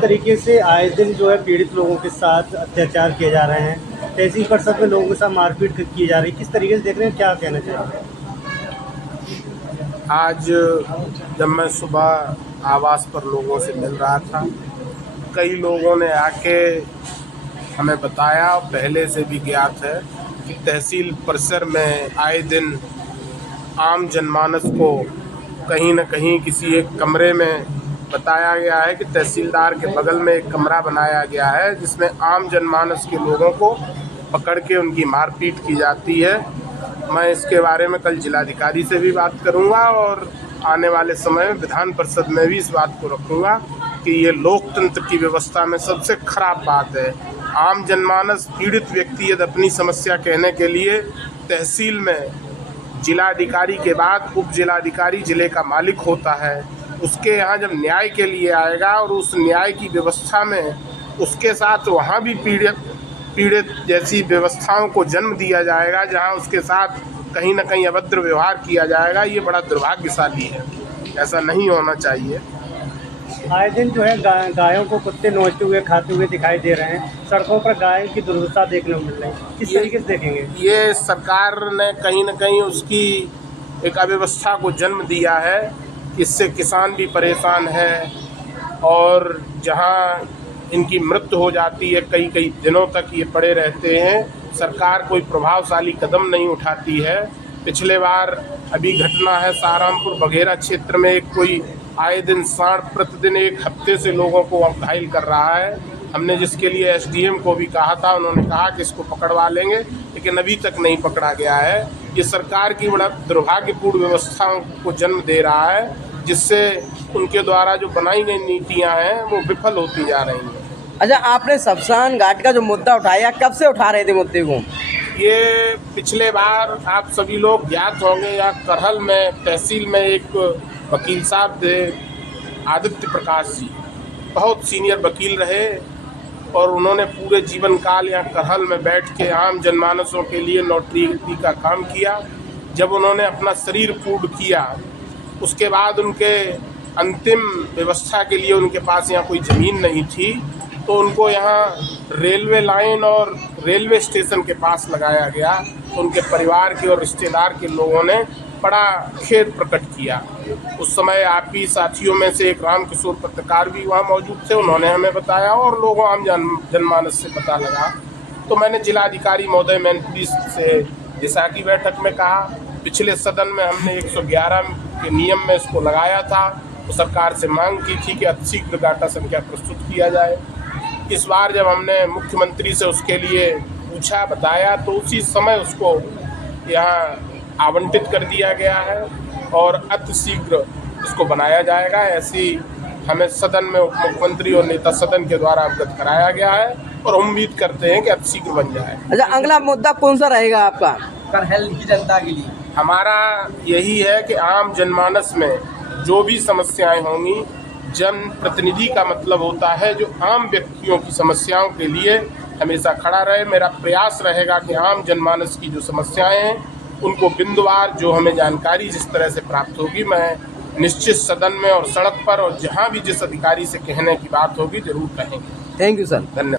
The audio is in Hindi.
तरीके से आए दिन जो है पीड़ित लोगों के साथ अत्याचार किए जा रहे हैं, तहसील परिषद में लोगों के साथ मारपीट की जा रही है, किस तरीके से देख रहे हैं, क्या कहना चाहिए? आज जब मैं सुबह आवास पर लोगों से मिल रहा था, कई लोगों ने आके हमें बताया, पहले से भी ज्ञात है कि तहसील परिसर में आए दिन आम जनमानस को कहीं न कहीं किसी एक कमरे में बताया गया है कि तहसीलदार के बगल में एक कमरा बनाया गया है जिसमें आम जनमानस के लोगों को पकड़ के उनकी मारपीट की जाती है। मैं इसके बारे में कल जिलाधिकारी से भी बात करूंगा और आने वाले समय में विधान परिषद में भी इस बात को रखूंगा कि ये लोकतंत्र की व्यवस्था में सबसे खराब बात है। आम जनमानस पीड़ित व्यक्ति यदि अपनी समस्या कहने के लिए तहसील में जिलाधिकारी के बाद उप जिलाधिकारी जिले का मालिक होता है, उसके यहाँ जब न्याय के लिए आएगा और उस न्याय की व्यवस्था में उसके साथ वहाँ भी पीड़ित जैसी व्यवस्थाओं को जन्म दिया जाएगा, जहाँ उसके साथ कहीं ना कहीं अभद्र व्यवहार किया जाएगा, ये बड़ा दुर्भाग्यशाली है। ऐसा नहीं होना चाहिए। आए दिन जो है गायों को कुत्ते नोचते हुए खाते हुए दिखाई दे रहे हैं, सड़कों पर गाय की दुर्दशा देखने को मिल रही है, किस तरीके से देखेंगे? ये सरकार ने कहीं ना कहीं उसकी एक अव्यवस्था को जन्म दिया है, इससे किसान भी परेशान है और जहाँ इनकी मृत्यु हो जाती है कई कई दिनों तक ये पड़े रहते हैं, सरकार कोई प्रभावशाली कदम नहीं उठाती है। पिछले बार अभी घटना है सहारनपुर बघेरा क्षेत्र में, एक कोई आए दिन सांड प्रतिदिन एक हफ्ते से लोगों को घायल कर रहा है। हमने जिसके लिए एसडीएम को भी कहा था, उन्होंने कहा कि इसको पकड़वा लेंगे, लेकिन अभी तक नहीं पकड़ा गया है। ये सरकार की बड़ा दुर्भाग्यपूर्ण व्यवस्थाओं को जन्म दे रहा है, जिससे उनके द्वारा जो बनाई गई नीतियां हैं वो विफल होती जा रही हैं। अच्छा, आपने शमशान घाट का जो मुद्दा उठाया, कब से उठा रहे थे मुद्दे को? ये पिछले बार आप सभी लोग ज्ञात होंगे, या करहल में तहसील में एक वकील साहब थे आदित्य प्रकाश जी, बहुत सीनियर वकील रहे और उन्होंने पूरे जीवन काल यहाँ करहल में बैठ के आम जनमानसों के लिए नोटरी का काम किया। जब उन्होंने अपना शरीर पूर्ण किया, उसके बाद उनके अंतिम व्यवस्था के लिए उनके पास यहाँ कोई ज़मीन नहीं थी, तो उनको यहाँ रेलवे लाइन और रेलवे स्टेशन के पास लगाया गया। तो उनके परिवार के और रिश्तेदार के लोगों ने बड़ा खेद प्रकट किया। उस समय आपकी साथियों में से एक रामकिशोर पत्रकार भी वहाँ मौजूद थे, उन्होंने हमें बताया और लोगों आम जनमानस से पता लगा। तो मैंने जिलाधिकारी महोदय मैनपुरी से दिशा की बैठक में कहा, पिछले सदन में हमने 111 के नियम में इसको लगाया था, तो सरकार से मांग की थी कि अतिशीघ्र डाटा संख्या प्रस्तुत किया जाए। इस बार जब हमने मुख्यमंत्री से उसके लिए पूछा, बताया, तो उसी समय उसको यहाँ आवंटित कर दिया गया है और अतिशीघ्र इसको बनाया जाएगा। ऐसी हमें सदन में उप मुख्यमंत्री और नेता सदन के द्वारा अवगत कराया गया है और उम्मीद करते हैं कि अतिशीघ्र बन जाए। अच्छा, अगला मुद्दा कौन सा रहेगा आपका करहल की जनता के लिए? हमारा यही है कि आम जनमानस में जो भी समस्याएं होंगी, जन प्रतिनिधि का मतलब होता है जो आम व्यक्तियों की समस्याओं के लिए हमेशा खड़ा रहे। मेरा प्रयास रहेगा कि आम जनमानस की जो समस्याएं हैं उनको बिंदुवार जो हमें जानकारी जिस तरह से प्राप्त होगी, मैं निश्चित सदन में और सड़क पर और जहां भी जिस अधिकारी से कहने की बात होगी जरूर कहेंगे। Thank you sir. धन्यवाद।